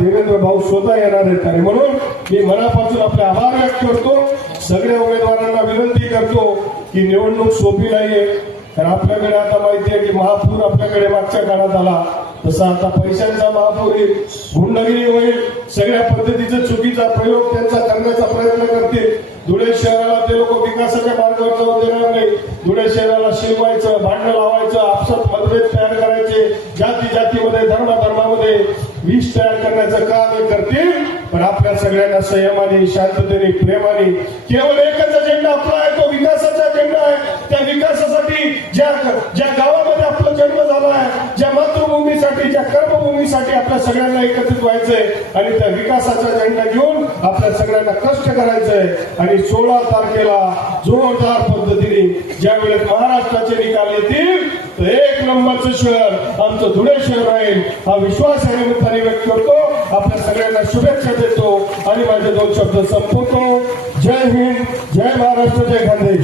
देवेंद्र भाऊ स्वतः येणार आहेत आणि म्हणून मी मनापासून आपले आभार व्यक्त करतो. सगळ्या उमेदवारांना विनंती करतो की निवडणूक सोपी नाहीये. कारण आपल्याकडे आता माहिती आहे की महापूर आपल्याकडे मागच्या काळात आला, तसा आता पैशांचा महापूर येईल, गुंडगिरी होईल, सगळ्या पद्धतीचा चुकीचा प्रयोग त्यांचा करण्याचा प्रयत्न करतील. धुळे शहराला ते लोक विकासाच्या मार्गावर जाऊ देणार नाही. धुळे शहराला शिरवायचं, भांडण लावायचं, आपसात मतभेद तयार करायचे, जाती जातीमध्ये धर्मामध्ये विष तयार करण्याचं काम हे करतील. पण आपल्या सगळ्यांना संयमाने, शांततेने, प्रेमाने केवळ एकच अजेंडा आपला आहे, तो विकासाचा अजेंडा आहे. त्या विकासासाठी ज्या गावामध्ये आपला जन्म झाला आहे, ज्या मातृभूमीसाठी, ज्या कर्मभूमीसाठी आपल्या सगळ्यांना एकत्रित व्हायचंय आणि त्या विकासाचा अजेंडा घेऊन आपल्या सगळ्यांना कष्ट करायचंय. आणि 16 तारखेला जोरदार पद्धतीने ज्या वेळेस महाराष्ट्राचे निकाल येतील तर 1 नंबरचं शहर आमचं धुळे शहर राहील हा विश्वास या निमित्ताने व्यक्त करतो. आपल्या सगळ्यांना शुभेच्छा देतो आणि माझे 2 शब्द संपवतो. जय हिंद, जय महाराष्ट्र, जय खानदेश.